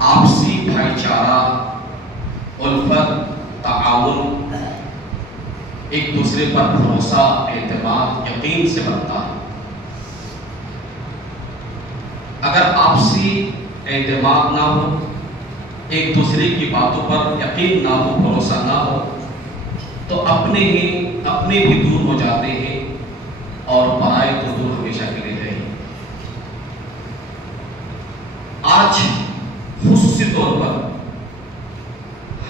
آپسی بھائی چارہ، الفت، تعاون، ایک دوسرے پر بھروسہ، اعتماد، یقین سے بنتا ہے۔ اگر آپسی اعتماد نہ ہو، ایک دوسرے کی باتوں پر یقین نہ ہو، بھروسہ نہ ہو، تو اپنے بھی دور ہو جاتے ہیں اور پرائے تو دور ہمیشہ کے لیے رہے۔ آج خصوصی طور پر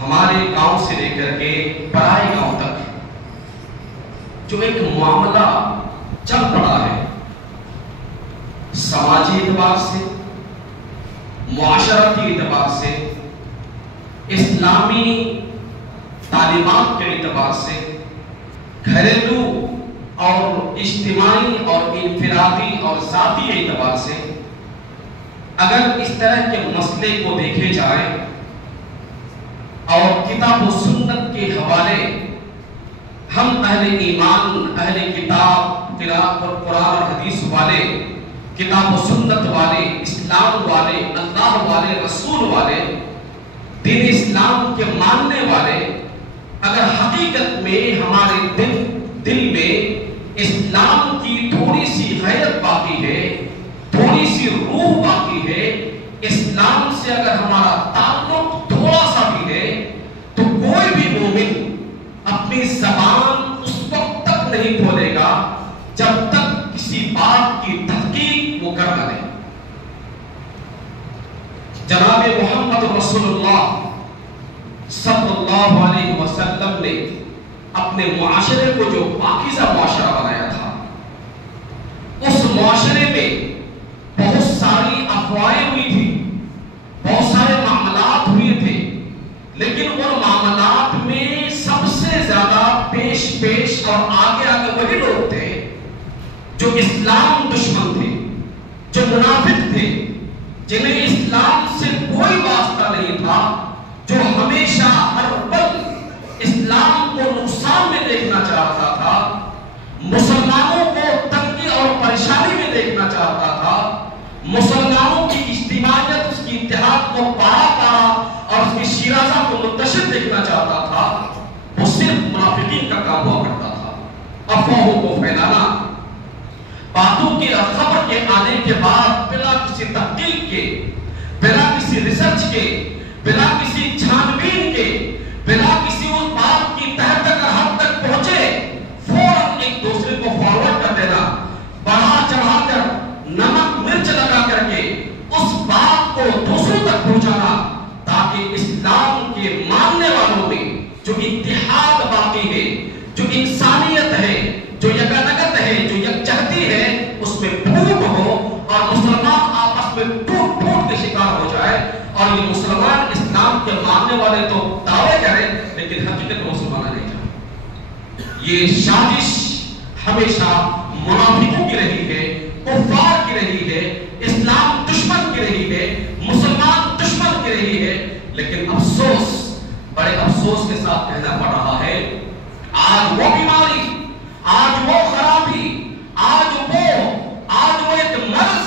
ہمارے گاؤں سے لے کر کے پرائے گاؤں تک جو ایک معاملہ چل پڑا ہے، سماجی اعتبار سے، معاشرتی اعتبار سے، اسلامی تعلیمات کے اعتبار سے، گھریلو اور اجتماعی اور انفرادی اور ذاتی اعتبار سے، اگر اس طرح کے مسئلے کو دیکھے جائیں اور کتاب و سنت کے حوالے ہم اہل ایمان، اہل کتاب، قرآن اور حدیث والے، کتاب و سنت والے، اسلام والے، اللہ والے، رسول والے، دین اسلام کے ماننے والے، اگر حقیقت میں ہمارے دل میں اسلام کی تھوڑی سی غیرت باقی ہے، تھوڑی سی روح باقی ہے، اسلام سے اگر ہمارا تعلق تھوڑا سا بھی ہے، تو کوئی بھی مومن اپنی زبان اس وقت تک نہیں کھولے گا جب تک کسی بات کی تحقیق وہ کر نہ لے۔ جناب محمد رسول اللہ صلی اللہ علیہ وسلم نے اپنے معاشرے کو جو پاکیزہ معاشرہ بنایا تھا، اس معاشرے میں بہت ساری افواہیں ہوئی تھی، بہت سارے معاملات ہوئے تھے، لیکن ان معاملات میں سب سے زیادہ پیش اور آگے وہی لوگ تھے جو اسلام دشمن تھے، جو منافق تھے، جنہیں اسلام سے کوئی واسطہ نہیں تھا، جو ہمیشہ ہر وقت اسلام کو نقصان میں دیکھنا چاہتا تھا، مسلمانوں کو تنگی اور پریشانی میں دیکھنا چاہتا تھا، مسلمانوں کی اجتماعیت، اس کی اتحاد کو پارا اور اس کی شیرازہ کو منتشر دیکھنا چاہتا تھا۔ وہ صرف منافقین کا کام ہوا کرتا تھا، افواہوں کو پھیلانا، باتوں کے خبر کے آنے کے بعد بلا کسی تحقیق کے، بلا کسی ریسرچ کے، بلا کسی چھانبین کے، بلا کسی اس بات کی تہ تک حد تک پہنچے، فوراً ایک دوسرے کو فارورڈ کر دینا، بڑھا چڑھا کر نمک مرچ لگا کر کے اس بات کو دوسروں تک پہنچانا، تاکہ اسلام کے ماننے والوں میں جو اتحاد باقی ہے، جو انسانیت ہے، جو یکانگت ہے، جو یکجہتی ہے، اس میں پھوٹ ہو اور مسلمان آپس میں ٹوٹ کے شکار ہو جائے، اور یہ مسلمان اسلام کے ماننے والے تو دعوے کریں لیکن حقیقت میں مسلمان نہیں جائے۔ یہ سازش ہمیشہ منافقوں کی رہی ہے، کفار کی رہی ہے، اسلام دشمن کی رہی ہے، مسلمان دشمن کی رہی ہے، لیکن افسوس، بڑے افسوس کے ساتھ کہنا پڑ رہا ہے، آج وہ بیماری، آج وہ خرابی، آج وہ ایک مرض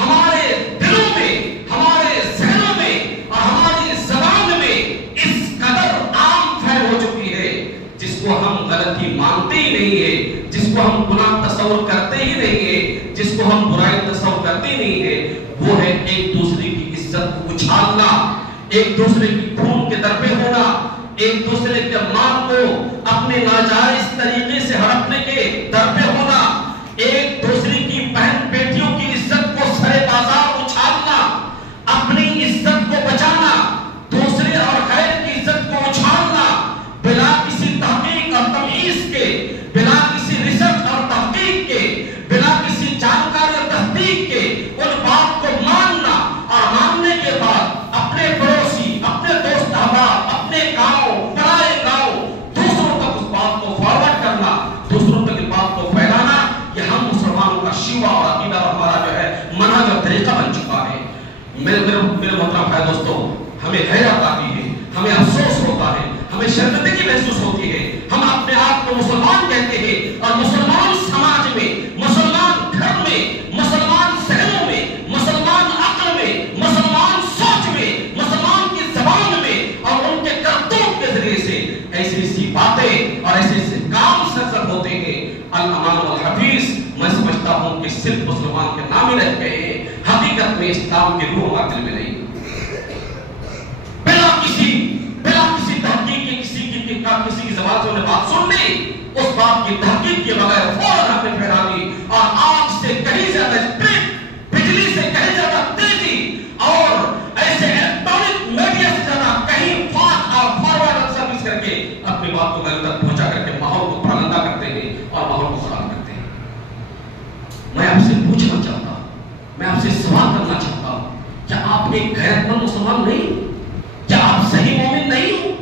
ہمارے دلوں میں، ہمارے ذہنوں میں اور ہماری زبان میں اس قدر عام پھیل ہو چکی ہے، جس کو ہم غلطی مانتے ہی نہیں ہے، جس کو ہم گناہ تصور کرتے ہی نہیں ہے، جس کو ہم برائی تصور کرتے ہی نہیں ہے، وہ ہے ایک دوسرے کی عزت کو اچھالنا، ایک دوسرے کی خون کے درپے ہونا، ایک دوسرے کے مال کو اپنے ناجائز طریقے سے ہڑپنے کے درپے ہونا، ایک دوسرے کی بہن بیٹیوں کی عزت کو سرے بازار اچھالنا، اپنی عزت کو بچانا، دوسرے اور غیر کی عزت کو اچھالنا، بلا کسی تحقیق اور تمیز کے، بلا کسی ریسرچ اور تحقیق کے، بلا کسی جانکاری اور تصدیق کے ان بات کو ماننا، اور ماننے کے بعد اپنے پڑوسی، اپنے دوست احباب، اپنے گاؤں، پرائے گاؤں، دوسروں تک اس بات کو فارورڈ کرنا، دوسروں تک اس بات کو پھیلانا، یہ ہم مسلمانوں کا شیوا اور عقیدہ اور ہمارا جو ہے منہج اور طریقہ بن چکا ہے۔ میرے محترم بھائی دوستو، ہمیں حیرت آتی ہے، ہمیں افسوس ہوتا ہے، ہمیں شرمندگی محسوس ہوتی ہے، ہم اپنے آپ کو مسلمان کہتے ہیں، اور مسلمان سماج میں، مسلمان گھر میں، مسلمان ذہنوں میں، مسلمان عقل میں، مسلمان سوچ میں، کہ صرف مسلمان کے نام ہی رہ گئے ہیں، حقیقت میں اسلام کی روح ہمارے دل میں نہیں۔ بلا کسی تحقیق کے کسی کی زبان سے انہیں بات سن لی، اس بات کی تحقیق کے بغیر فوراً ہم نے پھیلا دی، اور آگ سے کہیں زیادہ اسپیڈ، بجلی سے کہیں زیادہ تیزی، اور ایسے الیکٹرانک میڈیا سے زیادہ کہیں فاسٹ اور فارورڈ سروس کر کے اپنی بات کو گھر تک پہنچا کر کے ماحول کو پرگندہ کرتے ہیں اور ماحول کو خراب کرتے ہیں۔ میں آپ سے پوچھنا چاہتا ہوں، میں آپ سے سوال کرنا چاہتا ہوں، کیا آپ ایک غیرت مند مسلمان نہیں؟ کیا آپ صحیح مومن نہیں ہو؟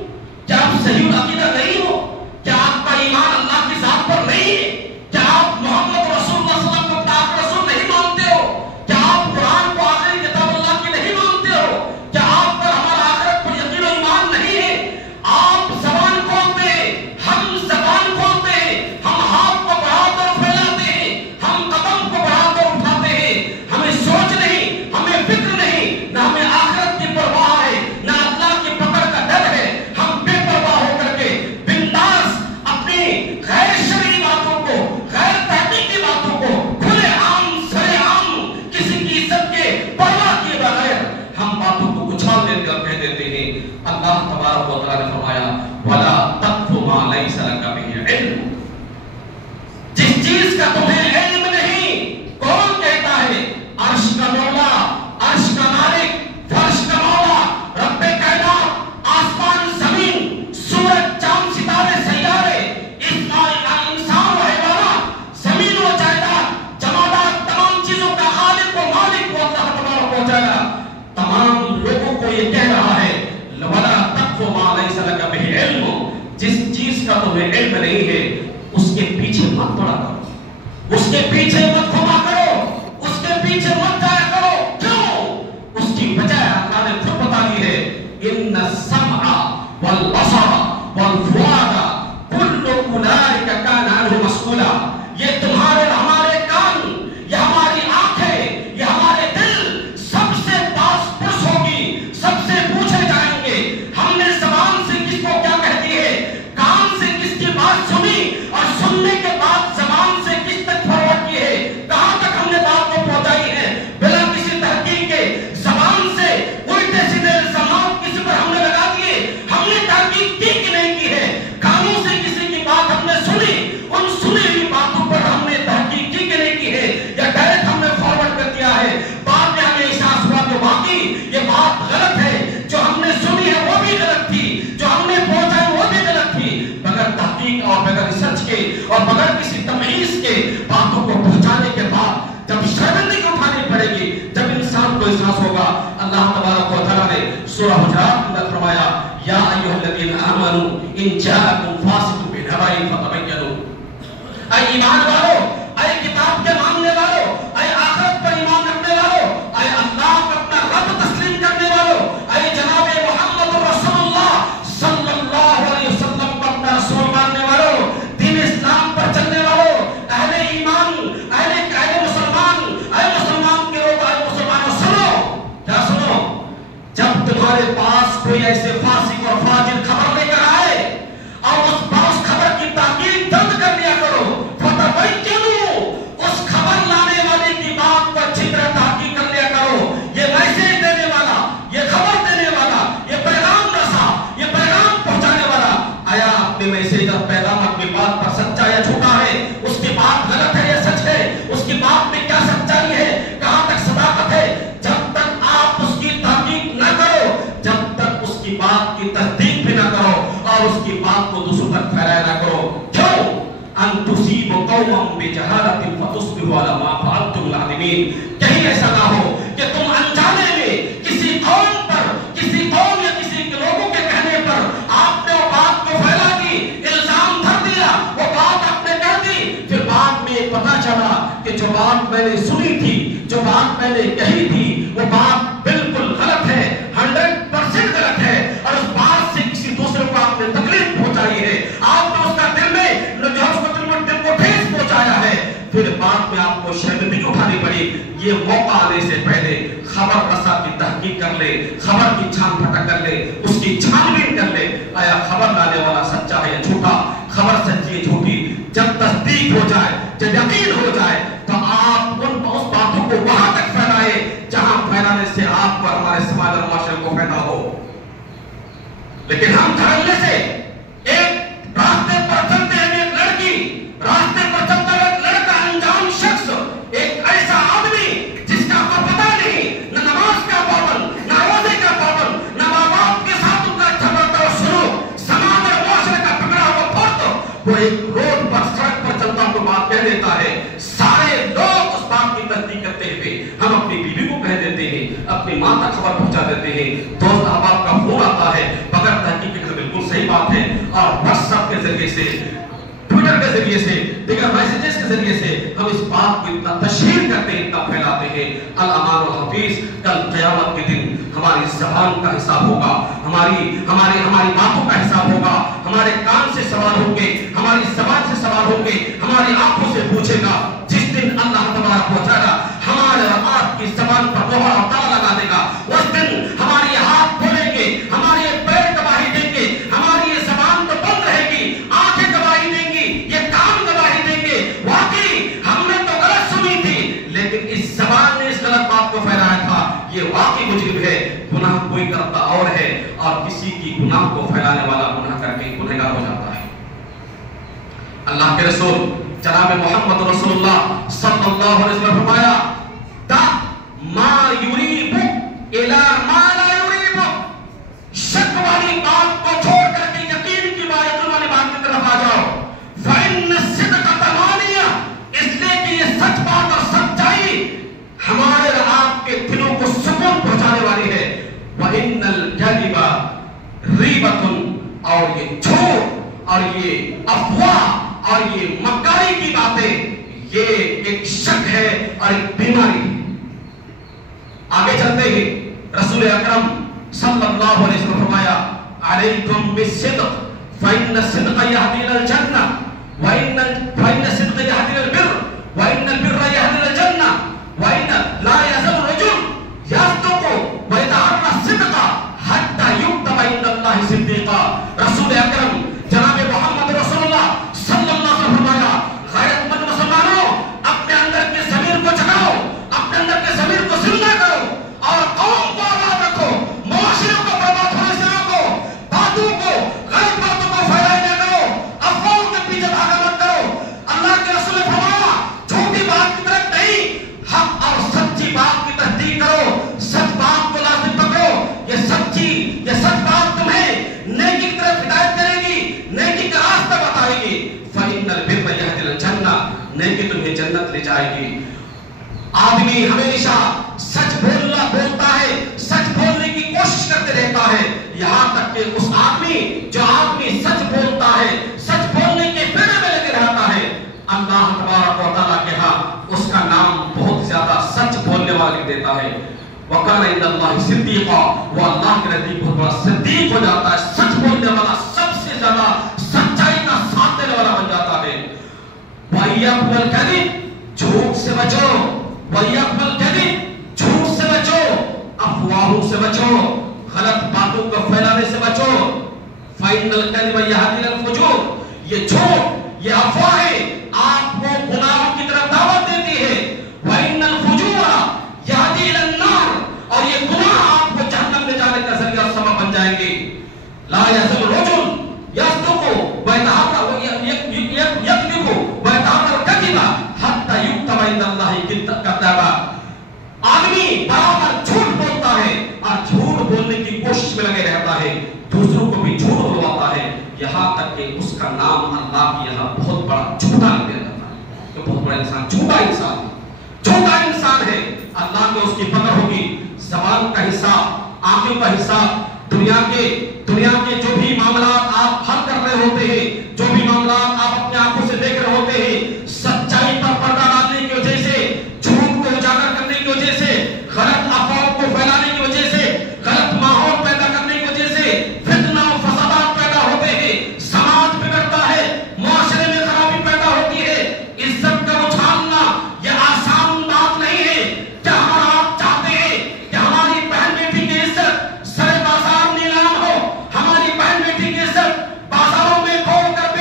کیا آپ صحیح العقیدہ نہیں ہو؟ کیا آپ کا ایمان اللہ کی ذات پر نہیں ہے؟ کیا آپ محمد رسول اللہ صلی اللہ علیہ وسلم کو اپنا آخری رسول نہیں مانتے ہو؟ کیا آپ قرآن کو آخری کتاب اللہ کی نہیں مانتے ہو؟ کیا آپ پر ہمارا آخرت پر یقین و ایمان نہیں ہے؟ آپ زبان کھولتے ہیں، ہم زبان کھولتے ہیں، ہم ہاتھ کو بڑھا کر پھیلاتے ہیں، ہم قدم کو بڑھا کر اٹھاتے ہیں، ہمیں سوچ نہیں، ہمیں فکر نہیں، نہ ہمیں آخرت کی پرواہ ہے، نہ اللہ کی پکڑ کا ڈر ہے۔ ہم بے پرواہ ہو کر کے بنداس اپنی غیر شرعی باتوں کو، غیر تحقیقی باتوں کو کھلے عام سرے عام کسی کی عزت کے پرواہ کیے بغیر ہم باتوں کو اچھال دیتے اور کہہ دیتے ہیں۔ اللہ تبارک و تعالیٰ نے فرمایا وَلَا تَقْفُ مَا لَيْسَ لَكَ بِهِ عِلْمٌ، جس چیز کا تمہیں علم نہیں، کون کہتا ہے؟ عرش کا مولا، عرش کا مالک، فرش کا مولا، رب کائنات، آسمان زمین، سورج چاند ستارے سیارے، انسان و حیوانات، زمین و جائیداد، جمادات، تمام چیزوں کا خالق و مالک وہ اللہ تبارک و تعالیٰ تمام لوگوں کو یہ کہہ رہا ہے وَلَا تَقْفُ مَا لَيْسَ لَكَ بِهِ عِلْمٌ، جس چیز کا تمہیں علم نہیں ہے اس کے پیچھے مت پڑا کرو، اس کے پیچھے مت گھما کرو، اس کے پیچھے مت جایا کرو۔ کیوں؟ اس کی وجہ اللہ نے خود بتا دی ہے إِنَّ السَّمْعَ وَالْبَصَرَ وَالْفُؤَادَ كُلُّ أُولَئِكَ كَانَ عَنْهُ مَسْئُولًا، یہ تمہارے اور ہمارے کان، یہ ہماری آنکھیں، یہ ہمارے دل سب سے پاس پرس ہوگی، سب سے پوچھے جائیں گے ہم نے زبان سے کس کو کیا کہہ دی ہے، کان سے کس کی بات سنی، اور سننے کے بعد زبان سے کس تک فارورڈ کی ہے، کہاں تک ہم نے بات کو پہنچائی ہے، بلا کسی تحقیق کے زبان سے الٹے سیدھے الزامات کسی پر ہم نے لگا دیے، ہم نے تحقیق کی کہ نہیں کی ہے، کانوں سے کسی کی بات ہم نے سنی، ان سنی ہوئی باتوں پر ہم نے تحقیق کی کہ نہیں کی ہے، یا ڈائریکٹ ہم نے فارورڈ کر دیا ہے، بعد میں ہمیں احساس ہوا کہ واقعی یہ بات غلط ہے، جو ہم نے سنی ہے وہ بھی غلط تھی، جو ہم نے پہنچائی وہ بھی غلط تھی۔ بغیر تحقیق اور بغیر ریسرچ کے اور بغیر کسی تمیز کے باتوں کو پہنچانے کے بعد جب شرمندگی اٹھانی پڑے گی، جب انسان کو احساس ہوگا، اللہ تبارک و تعالیٰ نے سورہ حجرات میں فرمایا یا ایھا الذین آمنوا ان جاءکم فاسق بنبأ فتبینوا، اے ایمان والو، اے کتاب کے ماننے والو، اے آخرت پر ایمان رکھنے والو، اے اللہ کو اپنا رب تسلیم کرنے والو، اے جناب محمد رسول اللہ صلی اللہ علیہ وسلم کو اپنا رسول ماننے والو، دین اسلام پر چلنے والو، اہل ایمان، اہل مسلمان، اے مسلمان کے لوگ، اے مسلمانوں سنو، کیا سنو، جب تمہارے پاس کوئی ایسے فاسق اور فاجر خبر لے کر آئے اور اس خبر کی تحقیق جلد کر لیا کرو، فتبینوا، اس خبر لانے والے کی بات کو اچھی طرح تحقیق کر لیا کرو، یہ میسیج دینے والا، یہ خبر دینے والا، یہ پیغام رسا، یہ پیغام پہنچانے والا، آیا اپنے میسیج اور پیغام اپنی بات پر سچا یا جھوٹا ہے، اس کی بات غلط ہے یا سچ ہے، اس کی بات میں کیا سچائی ہے، کہاں تک صداقت ہے، جب تک آپ اس کی تحقیق نہ کرو، جب تک اس کی بات کی تصدیق بھی نہ کرو اور اس کی بات کو دوسروں تک پھیلایا نہ کرو۔ کیوں؟ ان تصیبوا قوما بجہالۃ فتصبحوا علی ما فعلتم نادمین، کہیں ایسا نہ ہو کہ تم انجانے میں کسی قوم پر، کسی قوم یا کسی لوگوں کے کہنے پر آپ نے وہ بات کو پھیلا دی، الزام دھر دیا، وہ بات آپ نے کہہ دی، پھر بعد میں پتہ چلا کہ جو بات میں نے سنی تھی، جو بات میں نے کہی تھی، وہ بات بالکل غلط ہے، 100% غلط ہے، اور اس بات سے کسی دوسرے کو آپ نے تکلیف پہنچائی ہے، آپ نے اس کا دل میں دل کو ٹھیس پہنچایا ہے، پھر بعد میں آپ کو شرمندگی اٹھانی پڑی۔ یہ موقع آنے سے پہلے خبر رسا کی تحقیق کر لے، خبر کی چھان پھٹک کر لے، اس کی چھان بین کر لے، آیا خبر لانے والا سچا ہے یا جھوٹا، خبر سچی ہے جھوٹی، جب تصدیق ہو جائے، جب یقین ہو جائے تو آپ جس سے آپ کو ہمارے سماج اور معاشرے کو فائدہ ہو. لیکن ہم دھڑلے سے ایک راستے پر چلتے ہیں، ایک لڑکی راستے پر چلتا ہے، ایک لڑکا انجان شخص، ایک ایسا آدمی جس کا کوئی پتہ نہیں، نہ نماز کا پابند، نہ روزے کا پابند، نہ ماں باپ کے ساتھ ان کا جھگڑتا اور سلوک، سماج اور معاشرے کا بگڑا ہوا فرد، وہ ایک روڈ پر سڑک پر چلتا کوئی بات کہہ دیتا ہے، سارے لوگ اس بات کی تصدیق کرتے ہوئے ہم اپنی بیوی کو کہہ دیتے ہیں، اپنی ماں تک خبر پہنچا دیتے ہیں، دوست احباب کا فون آتا ہے بغیر تحقیق کے بالکل صحیح بات ہے، اور واٹس ایپ کے ذریعے سے، ٹویٹر کے ذریعے سے، دیگر میسیجز کے ذریعے سے ہم اس بات کو اتنا تشہیر کرتے ہیں، اتنا پھیلاتے ہیں. الامان الحفیظ، کل قیامت کے دن ہماری زبان کا حساب ہوگا، ہماری باتوں کا حساب ہوگا، ہمارے کان سے سوال ہوں گے، ہماری زبان سے سوال ہوں گے، ہماری آنکھوں سے پوچھے گا. جس دن اللہ تبارک و تعالی ہمارے اور آپ کی زبان پر مہر اور تالا لگا دے گا، اس دن ہماری ہاتھ بولیں گے، ہمارے پیر گواہی دیں گے، ہماری یہ زبان تو بند رہے گی، آنکھیں گواہی دیں گی، یہ کان گواہی دیں گے. واقعی ہم نے تو غلط سنی تھی، لیکن اس زبان نے اس غلط بات کو پھیلایا تھا. یہ واقعی مجرم ہے. گناہ کوئی کرتا اور ہے، اور کسی کی گناہ کو پھیلانے والا گناہ کر کے گنہگار ہو جاتا ہے. اللہ کے رسول جناب محمد رسول اللہ صلی اللہ علیہ وسلم فرمایا، دا ما یریبک الی ما لا یریبک، شک والی بات کو چھوڑ کر کے یقین کی بات والی بات کی طرف آ جاؤ. فإن الصدق ثمانیہ، اس لیے کہ یہ سچ بات اور سچائی ہمارے اور آپ کے دلوں کو سکون پہنچانے والی ہے. وإن الکذب ریبۃ، اور یہ جھوٹ اور یہ افواہ اور یہ مکاری کی باتیں یہ ایک شک ہے اور ایک بیماری. آگے چلتے ہی رسول اکرم صلی اللہ علیہ وسلم فرمایا، علیکم بالصدق فإن الصدق یہدی الی الجنہ فإن الصدق یہدی الی البر وإن البر یہدی الی الجنہ وإن لا یزال الرجل یصدق ویتحرى الصدق حتى یکتب عند اللہ صدیقا. رسول اکرم جناب محمد رسول اللہ صلی اللہ علیہ وسلم فرمایا، غیرت مند مسلمانوں، اپنے اندر کے ضمیر کو جگاؤ، اپنے اندر کے ضمیر کو زندہ کرو، اور قوم کو آباد رکھو، معاشرے کو برباد ہونے سے روکو، باتوں کو، غلط باتوں کو پھیلانے کرو، افواہوں کے پیچھے بھاگا مت کرو. اللہ کے رسول نے فرمایا، جھوٹی بات کی طرف نہیں، حق اور سچی بات کی تصدیق کرو، سچ بات کو لازم پکڑو. یہ سچی، یہ سچ بات تمہیں نیکی کی طرف ہدایت کرے گی، نیکی کا راستہ بتائے گی. فإن البر یہدی الی الجنہ، نیکی تمہیں جنت لے جائے گی. آدمی ہمیشہ سچ بولتا ہے، سچ بولنے کی کوشش کرتے رہتا ہے، یہاں تک کہ اس آدمی جو آدمی سچ بولتا ہے، سچ بولنے کے پیڑے میں لگے رہتا ہے، اللہ تبارک و تعالیٰ کے ہاں اس کا نام بہت زیادہ سچ بولنے والا لکھ دیتا ہے. وَقَالَ عِنْدَ اللَّهِ صِدِّيقًا، وہ اللہ کے نزدیک بہت بڑا صدیق ہو جاتا ہے، سچ بولنے والا، سب سے زیادہ سچائی کا ساتھ دینے والا بن جاتا ہے. وَإِيَّاكُمُ الْكَذِبَ، جھوٹ سے بچو. وَإِيَّاكُمُ الْكَذِبَ، جھوٹ سے بچو، افواہوں سے بچو، غلط باتوں کو پھیلانے سے بچو. فَإِنَّ الْكَذِبَ يَهْدِي إِلَى الْفُجُورِ، یہ جھوٹ، یہ افواہیں آپ کو گناہوں کی طرف دعوت دیتی ہے. وَإِنَّ الْفُجُورَ يَهْدِي إِلَى النَّارِ، اور یہ گناہ آپ کو جہنم میں جانے کا ذریعہ اور سبب بن جائیں گے. لا يزال الرجل يصدق ويتحرى يكذب ويتحرى الكذب حتى يكتب عند الله كذابا. آدمی برابر جھوٹ بولتا ہے اور جھوٹ بولنے کی کوشش میں لگے رہتا ہے، دوسروں کو بھی جھوٹ بلواتا ہے، یہاں تک کہ اس کا نام اللہ کے یہاں بہت بڑا جھوٹا لگ جاتا ہے. تو بہت بڑا انسان جھوٹا انسان ہے. اللہ کو اس کی پکڑ ہوگی. زبان کا حساب، آنکھوں کا حساب، دنیا کے جو بھی معاملات آپ حل کر رہے ہوتے ہیں، جو بھی معاملات آپ اپنے آنکھوں سے دیکھ رہے ہوتے ہیں، سچائی پر پردہ ڈالنے کی وجہ سے، جھوٹ کو اجاگر کرنے کی وجہ سے، غلط افواہوں کو پھیلانے کی وجہ سے، غلط ماحول پیدا کرنے کی وجہ سے فتنہ و فسادات پیدا ہوتے ہیں، سماج بگڑتا ہے، معاشرے میں خرابی پیدا ہوتی ہے. عزت کا اچھالنا یہ آسان بات نہیں ہے. کیا آپ چاہتے ہیں کہ ہماری بہن بیٹی کی عزت سر بازار نیلام ہو، ہماری بہن بیٹی کی عزت بازاروں میں کھول کر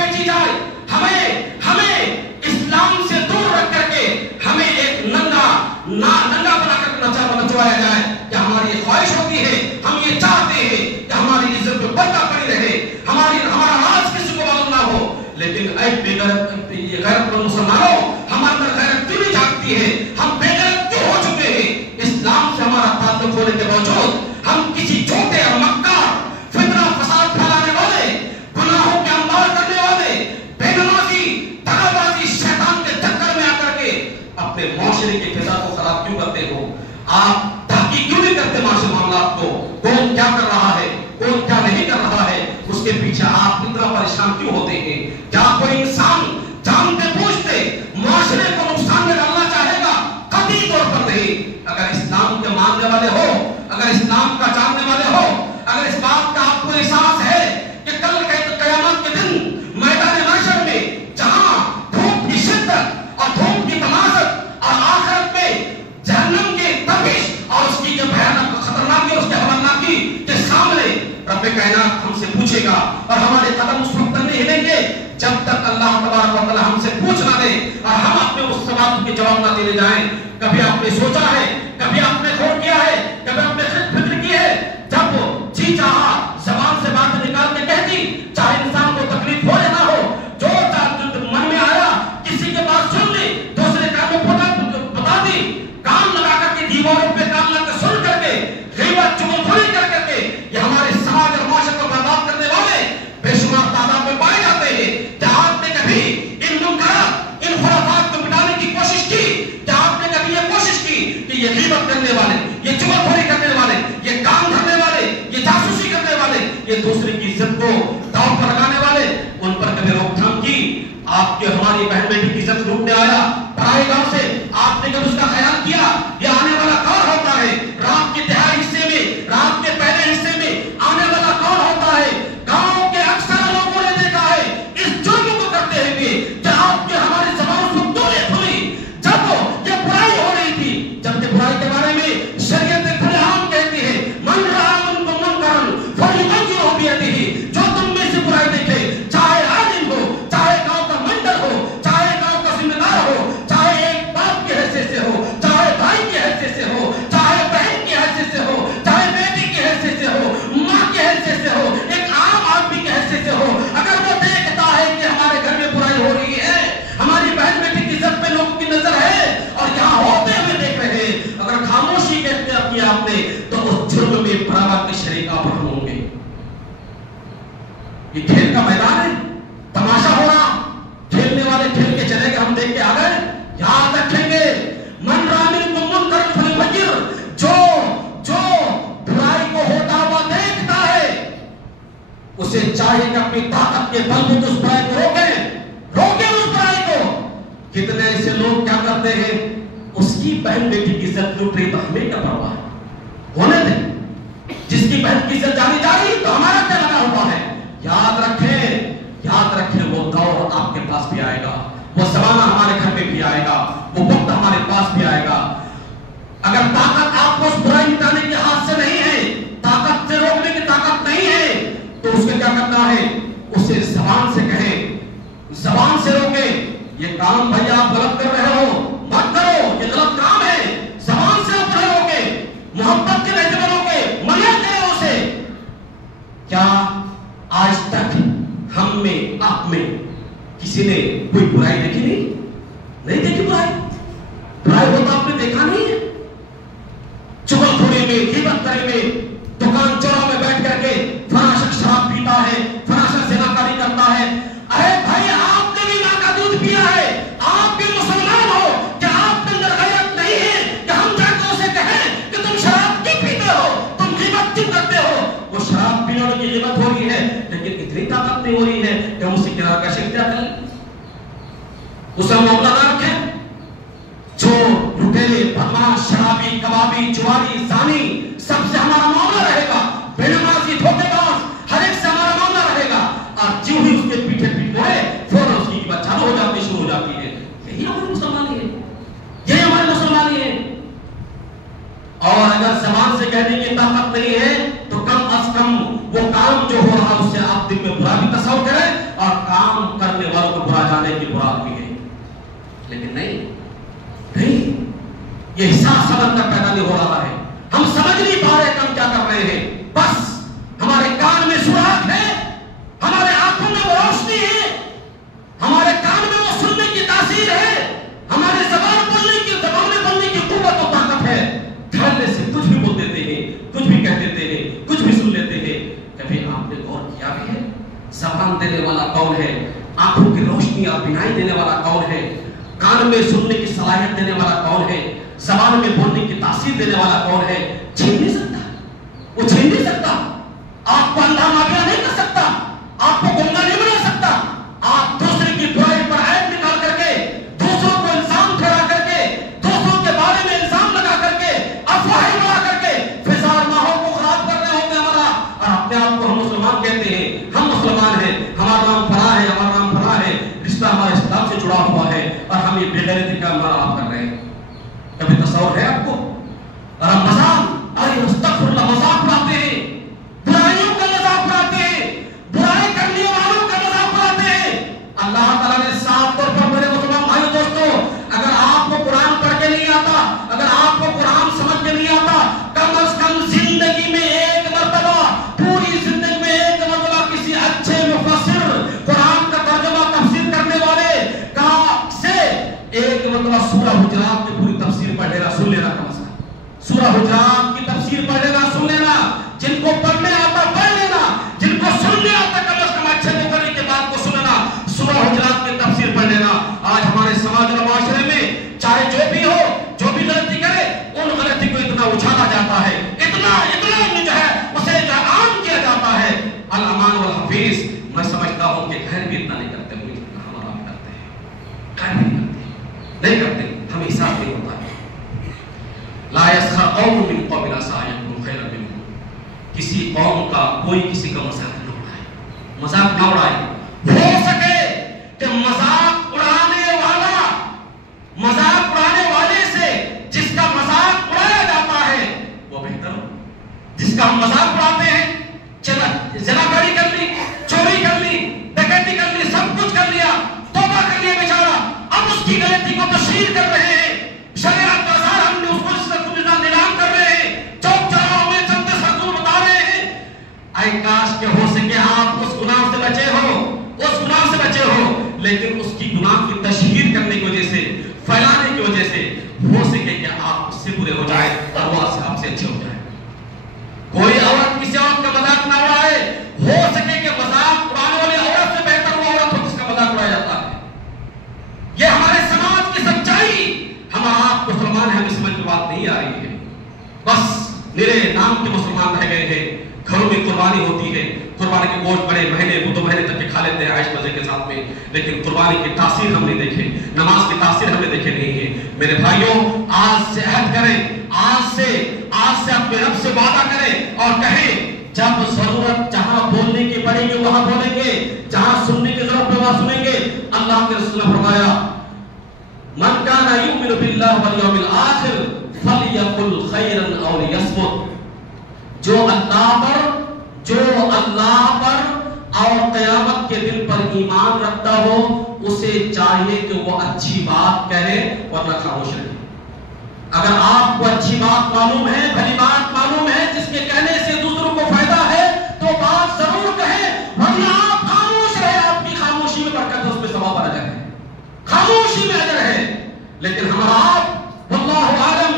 لیکن اے غیرت مند مسلمانوں، ہمارے اندر غیرت کیوں نہیں جاگتی ہے؟ ہم بے غیرت کیوں ہو چکے ہیں؟ اسلام سے ہمارا تعلق ہونے کے باوجود ہم کسی چھوٹے اور مکار فتنہ فساد پھیلانے والے، گناہوں کے انبار کرنے والے، بے نمازی، دغا بازی، شیطان کے چکر میں آ کر کے اپنے معاشرے کی فضا کو خراب کیوں کرتے ہو؟ آپ تحقیق کیوں نہیں کرتے معاشرے معاملات کو؟ کون کیا کر رہا ہے، کون کیا نہیں کر رہا ہے، اس کے پیچھے آپ اتنا پریشان کیوں ہوتے ہیں؟ کیا کوئی انسان جانتے بوجھتے معاشرے کو نقصان میں ڈالنا چاہے گا؟ قطعی طور پر نہیں۔ اگر اسلام کے ماننے والے ہو، اگر اسلام کا جاننے والے ہو، اگر اس بات کا آپ کو احساس ہے کہ کل قیامت کے دن میدان محشر میں جہاں دھوپ کی شدت اور دھوپ کی تمازت اور آخرت میں جہنم کی تپش اور اس کی جو بھیانک خطرناکی، اس کے خطرناکی کے سامنے رب کائنات ہم سے پوچھے گا، اور ہمارے قدم اس وقت نہیں ہلیں گے جب تک اللہ تبارک و تعالی ہم سے پوچھ نہ دے اور ہم اپنے اس سوال کے جواب نہ دینے جائیں۔ کبھی آپ نے سوچا ہے، کبھی آپ نے غور کیا ہے، کبھی آپ نے فکر کی ہے، جب جی چاہا زبان سے بات نکال کے کہہ دی، چاہے انسان کو تکلیف ہو یا نہ ہو، جو من میں آیا کسی کے پاس سن لی، دوسرے کام میں بتا دی، کان لگا کر کے دیواروں پہ کان لگا کے سن کر کے غیبت چغلخوری کر کے یہ ہمارے سماج اور معاشرے کو برباد کرنے والے بے شمار تعداد میں پائے جاتے ہیں۔ کیا آپ نے کبھی ان منکرات، ان خرافات کو مٹانے کی کوشش کی؟ کیا آپ نے کبھی یہ کوشش کی کہ یہ غیبت کرنے والے، یہ چغلخوری کرنے والے، یہ کام دھرنے والے، یہ جاسوسی کرنے والے، یہ دوسرے کی عزت کو داؤ پر لگانے والے، ان پر کبھی روک تھام کی؟ آپ کے ہماری بہن بیٹی کی عزت لوٹنے آیا پرائے گاؤں سے، آپ نے کبھی اس کا خیال کیا یہ آنے والا کون ہوتا ہے؟ رات کے تہائی حصے میں، رات کے پہلے حصے میں آنے والا کون ہوتا ہے؟ گاؤں کے اکثر لوگوں نے دیکھا ہے اس جرم کو کرتے ہوئے کہ آپ کے ہماری زبانوں سے دوری کھلی جب یہ برائی ہو رہی تھی، جب یہ برائی کے بارے میں شریعت کھلے عام کہتی ہے من رأى منکم منکرا فلیغیرہ بیدہ، جو تم میں سے برائی دیکھے، چاہے عالم ہو، چاہے گاؤں کا منڈل ہو، چاہے گاؤں کا ذمہ دار ہو، چاہے ایک باپ کی حیثیت سے ہو، چاہے بھائی کی حیثیت سے ہو، چاہے بہن کی حیثیت سے ہو، چاہے بیٹی کی حیثیت سے ہو، ماں کی حیثیت سے ہو، ایک عام آدمی کی حیثیت سے ہو، اگر وہ دیکھتا ہے کہ ہمارے گھر میں برائی ہو رہی ہے، ہماری بہن بیٹی کی عزت پہ لوگوں کی نظر ہے اور یہاں ہوتے ہوئے دیکھ رہے ہیں، اگر خاموشی کا اختیار کیا آپ نے تو اس جرم میں برابر کے شریک آپ ہوں گے۔ یہ کھیل کا میدان ہے، تماشا ہو رہا، کھیلنے والے کھیل کے چلے گئے، ہم دیکھ کے آ گئے۔ یاد رکھیں گے من رأى منکم منکرا فلیغیرہ، جو برائی کو ہوتا ہوا دیکھتا ہے اسے چاہے کہ اپنی طاقت کے بل پر اس برائی کو روکے اس برائی کو۔ کتنے ایسے لوگ کیا کرتے ہیں، اس کی بہن بیٹی کی عزت لوٹ رہی تو ہمیں کیا پرواہ ہے، ہونے دیں، جس کی بہن کی عزت جانی جا رہی تو ہمارا کیا لگا ہوا ہے۔ یاد رکھیں وہ دور آپ کے پاس بھی آئے گا، وہ زمانہ ہمارے گھر میں بھی آئے گا، وہ وقت ہمارے پاس بھی آئے گا۔ اگر طاقت آپ کو اس برائی مٹانے کے ہاتھ سے نہیں ہے، طاقت سے روکنے کی طاقت نہیں ہے، تو اس کو کیا کرنا ہے، اسے زبان سے کہیں، زبان سے روکے، یہ کام بھائی آپ غلط کر رہے ہو، مت کرو، یہ غلط کام ہے، زبان سے آپ رہے ہو کے، محبت کے لہجے میں روکے، منع کرے اسے۔ کیا آج تک ہم میں، آپ میں کسی نے کوئی برائی دیکھی نہیں دیکھی؟ برائی ہوتا آپ نے دیکھا نہیں ہے؟ چغلخوری میں، غیبت کرنے میں، دکان چوروں میں بیٹھ کر کے فلاں شخص شراب پیتا ہے، فلاں شخص زناکاری کرتا ہے۔ ارے بھائی آپ نے بھی ماں کا دودھ پیا ہے، آپ بھی مسلمان ہو، کیا آپ کے اندر غیرت نہیں ہے کہ ہم جا کے اسے کہیں کہ تم شراب کیوں پیتے ہو، تم غیبت کیوں کرتے ہو؟ وہ شراب پینے والوں کی غیبت ہو رہی ہے لیکن اتنی طاقت نہیں ہو رہی ہے کہ ہم اسے کنارہ کشی اختیار کریں، اسے معاملہ نہ رکھیں۔ جو لٹیرے، بدماش، شرابی، کبابی، جواری، زانی، سب سے ہمارا معاملہ رہے گا، بے نمازی، دھوکے باز، ہر ایک سے ہمارا معاملہ رہے گا، اور جو ہی اس کے پیچھے پڑے فوراً اس کی بات چالو ہو جاتی، شروع ہو جاتی ہے۔ یہی ہماری مسلمانی ہے، یہی ہماری مسلمانی ہے۔ اور اگر زبان سے کہنے کی طاقت نہیں ہے تو کم از کم وہ کام جو ہو رہا اس سے آپ دل میں برا بھی تصور کریں اور کام کرنے والوں کو برا جانے کی برا بھی ہے، لیکن نہیں، یہ احساس سب تک پیدا نہیں ہو رہا ہے، ہم سمجھ نہیں پا رہے ہم کیا کر رہے ہیں، بس ہمارے کان میں سوراخ ہے، ہمارے آنکھوں میں وہ روشنی ہے دینے والا کون ہے؟ آنکھوں کی روشنی اور بینائی دینے والا کون ہے؟ کان میں سننے کی صلاحیت دینے والا کون ہے؟ زبان میں بولنے کی تاثیر دینے والا کون ہے؟ چھین نہیں سکتا، وہ چھین نہیں سکتا. آپ کو اللہ نابینا نہیں کر سکتا، آپ کو گنگا نہیں بنا سکتا. آپ دوسرے کی برائی پر عیب نکال کر کے، دوسروں کو الزام ٹھہرا کر کے، دوسروں کے بارے میں الزام لگا کر کے، افواہیں بنا کر کے فضا اور ماحول کو خراب کر رہے ہوتے ہیں ہمارا. اور اپنے آپ کو ہم مسلمان کہتے ہیں، ہم مسلمان ہیں، ہمارا نام فلاں ہے، ہمارا نام فلاں ہے، رشتہ ہمارے اسلام سے جڑا ہوا ہے، اور ہم یہ بے غیرتی کا ہمارا آپ کر رہے ہیں. کبھی تصور ہے آپ کو؟ اور ہم مذاق، ارے استغفر اللہ، مذاق اڑاتے ہیں، برائیوں کا مذاق اڑاتے ہیں، برائی کرنے والوں کا مذاق اڑاتے ہیں. اللہ تعالیٰ نے صاف طور پر میرے مسلمان بھائیوں دوستوں، اگر آپ کو قرآن پڑھ کے نہیں آتا، اگر آپ کو قرآن سمجھ کے نہیں آتا، کم از کم زندگی میں ایک مرتبہ، پوری زندگی میں ایک مرتبہ کسی اچھے مفسر، قرآن کا ترجمہ تفسیر کرنے والے کا سے ایک مرتبہ سورہ حجرات کی پوری تفسیر پڑھ لینا، سن لینا. کم از کم سورہ حجرات کی تفسیر پڑھ لینا، سن لینا. جن کو پڑھنے آتا پڑھ لینا، جن کو سننے آتا کم از کم اچھے مقرر کے بات کو سننا، سورہ حجرات کی تفسیر پڑھ لینا. آج ہمارے سماج اور معاشرے میں چاہے جو بھی ہو، جو بھی غلطی کرے، ان غلطی کو اتنا اچھالا جاتا ہے، اتنا جو ہے اسے عام کیا جاتا ہے. الامان والحفیظ، میں سمجھتا ہوں کہ گھر بھی اتنا نہیں کرتے ہوئے جتنا ہمارا بھی کرتے ہیں. گھر بھی نہیں کرتے، ہمیں حساب نہیں ہوتا ہے. لا یسخر قوم من قوم عسى ان يكونوا خيرا منهم. کسی قوم کا کوئی کسی کا مذاق نہ اڑائے، مذاق نہ اڑائے. ہو سکے کہ مذاق اڑانے والے سے جس کا مذاق اڑایا جاتا ہے وہ بہتر ہو. جس کا ہم مذاق اڑاتے ہیں، زناکاری کر لی، چوری کر لی، ڈکیتی کر لی، سب کچھ کر لیا، توبہ کر لیا بیچارہ، اب اس کی غلطی کو تشہیر کر رہے ہیں، شریعت بازار ہم نے اس کو نیلام کر رہے ہیں، چوک چوراہوں میں چلتے سرزور بتا رہے ہیں. اے کاش کہ ہو سکے آپ اس گناہ سے بچے ہو، لیکن اس کی گناہ کی تشہیر کرنے کی وجہ سے، پھیلانے کی وجہ سے ہو سکے کہ آپ اس سے برے ہو جائیں اور وہ آپ سے اچھے ہو جائیں. کوئی عورت کسی عورت کا مذاق نہ اڑائے. ہو سکے کہ مذاق اڑانے والی عورت سے بہتر وہ عورت ہو جس کا مذاق اڑایا جاتا ہے. یہ ہمارے سماج کی سچائی. ہم آپ مسلمان ہیں، ہمیں سمجھ کی بات نہیں آ رہی ہے. بس میرے نام کے مسلمان رہ گئے ہیں. گھروں میں قربانی ہوتی ہے، قربانی کے گوشت بڑے مہینے 2 مہینے تک کے کھا لیتے ہیں عائش مزے کے ساتھ میں، لیکن قربانی کی تاثیر ہم نہیں دیکھے، نماز کی تاثیر ہم نے دیکھے نہیں ہے. میرے بھائیوں، آج سے عہد کریں، آج سے اپنے رب سے وعدہ کریں اور کہیں جب ضرورت جہاں بولنے کی پڑے گی وہاں بولیں گے، جہاں سننے کی ضرورت پہ وہاں سنیں گے. اللہ کے رسول نے فرمایا من کان یؤمن باللہ والیوم الآخر فلیقل خیرا او لیصمت. جو اللہ پر اور قیامت کے دن پر ایمان رکھتا ہو اسے چاہیے کہ وہ اچھی بات کہے ورنہ خاموش رہے. اگر آپ کو اچھی بات معلوم ہے، بھلی بات معلوم ہے جس کے کہنے سے دوسروں کو فائدہ ہے تو بات ضرور کہیں ورنہ آپ خاموش رہے. آپ کی خاموشی میں برکت ہے، اس پہ ثواب اجر ہے، خاموشی میں اجر ہے. لیکن ہمارا آپ واللہ عالم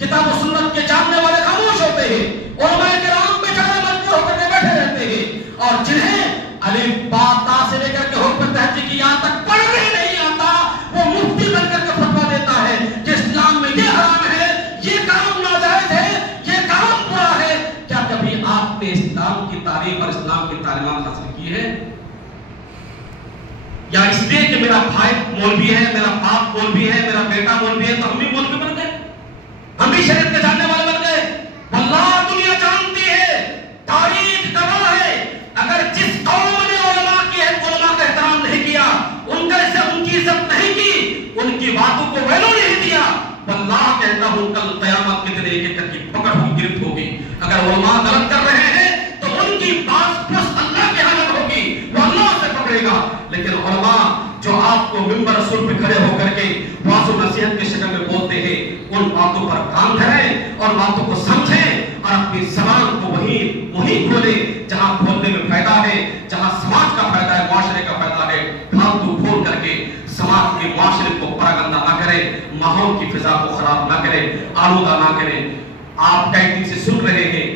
کتاب و سنت کے جاننے والے خاموش ہوتے ہیں، علماء کرام بیچارے مجبور ہو کر کے بیٹھے رہتے ہیں، اور جنہیں الف با تا سے لے کر کے حکم تہذیب یہاں تک پڑھنے نہیں آتا وہ مفتی بن کر کے فتویٰ دیتا ہے کہ اسلام میں یہ حرام ہے، یہ کام ناجائز ہے، یہ کام برا ہے. کیا کبھی آپ نے اسلام کی تعریف اور اسلام کی تعلیمات حاصل کی ہے؟ یا اس لیے کہ میرا بھائی مولوی ہے، میرا باپ مولوی ہے، میرا بیٹا مولوی ہے تو ہم بھی مولوی بن گئے، ہم بھی شریعت کے جاننے والے بن گئے؟ واللہ دنیا جانتی ہے، تاریخ گواہ ہے، اگر جس قوم نے علماء کا احترام نہیں کیا، ان کی عزت نہیں کی، ان کی باتوں کو ویلو نہیں دیا، واللہ کہتا ہوں کل قیامت کے دن ایک ایک کی پکڑ ہوگی، گرفت ہوگی. اگر علماء غلط کر رہے ہیں تو ان کی بات پرست اللہ کی حالت ہوگی، وہ اللہ سے پکڑے گا. لیکن علماء جو آپ کو منبر رسول پہ کھڑے ہو کر کے واضح و نصیحت کی شکل میں بولتے ہیں، ان باتوں پر کام کریں اور باتوں کو سمجھیں اور اپنی زبان کو وہیں کھولیں جہاں بولنے میں فائدہ ہے، جہاں سماج کا فائدہ ہے، معاشرے کا فائدہ ہے. فالتو بول کر کے سماج کے معاشرے کو پراگندہ نہ کریں، ماحول کی فضا کو خراب نہ کریں، آلودہ نہ کریں. آپ کئی دن سے سن رہے ہیں